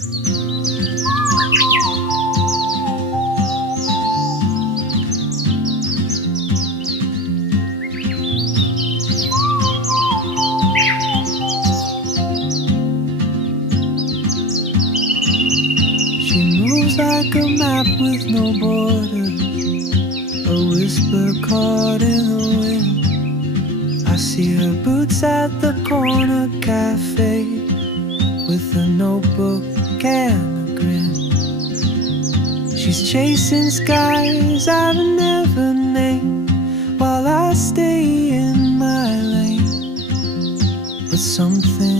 She moves like a map with no borders, a whisper caught in the wind. I see her boots at the corner cafe with a notebook and a grin. She's chasing skies I've never named while I stay in my lane. But something